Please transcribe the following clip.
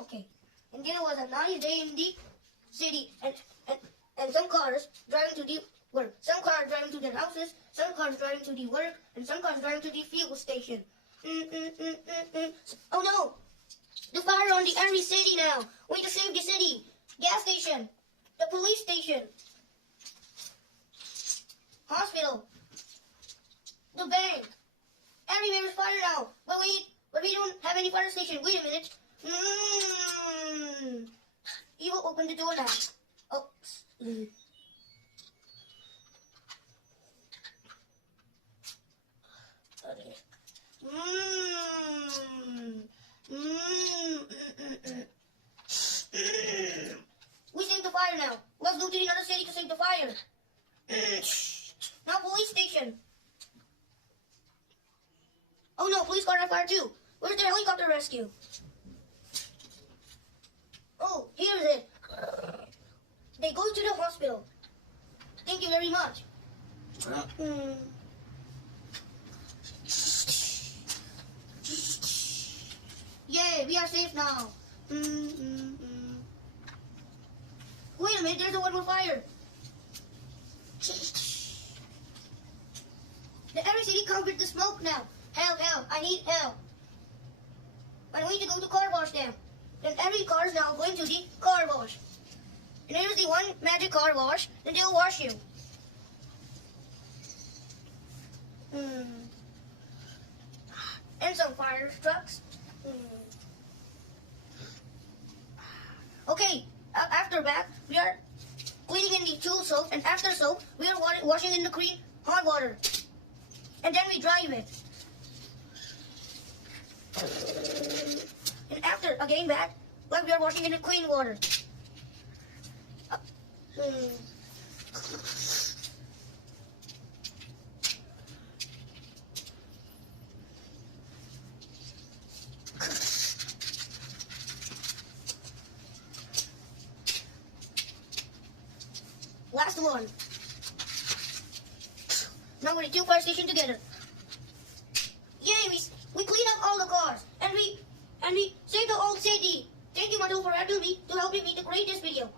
Okay. And there was a nice day in the city, and some cars driving to the work, some cars driving to their houses, some cars driving to the work, and some cars driving to the fuel station. Oh no! The fire on the every city now. We need to save the city. Gas station, the police station, hospital, the bank. Everywhere is fire now. But we don't have any fire station. Wait a minute. You will open the door now. Oh. Okay. We saved the fire now. Let's go to another city to save the fire. Now police station. Oh no, police car on fire too. Where's the helicopter rescue? Oh, here's it. They go to the hospital. Thank you very much. Yay, we are safe now. Wait a minute, there's a one more fire. The every city comes with the smoke now. Help, I need help. I need to go to car wash now. Then every car is now going to the car wash. And here's the one magic car wash, then they'll wash you. And some fire trucks. Okay, after that, we are cleaning in the tool soap, and after soap, we are washing in the clean hot water. And then we dry it. And after, again back, like we are washing in the clean water. Last one. Now we're in two fire stations together. Yay, we clean up all the cars and we saved the old city. Thank you, Madhu, for helping me to create this video.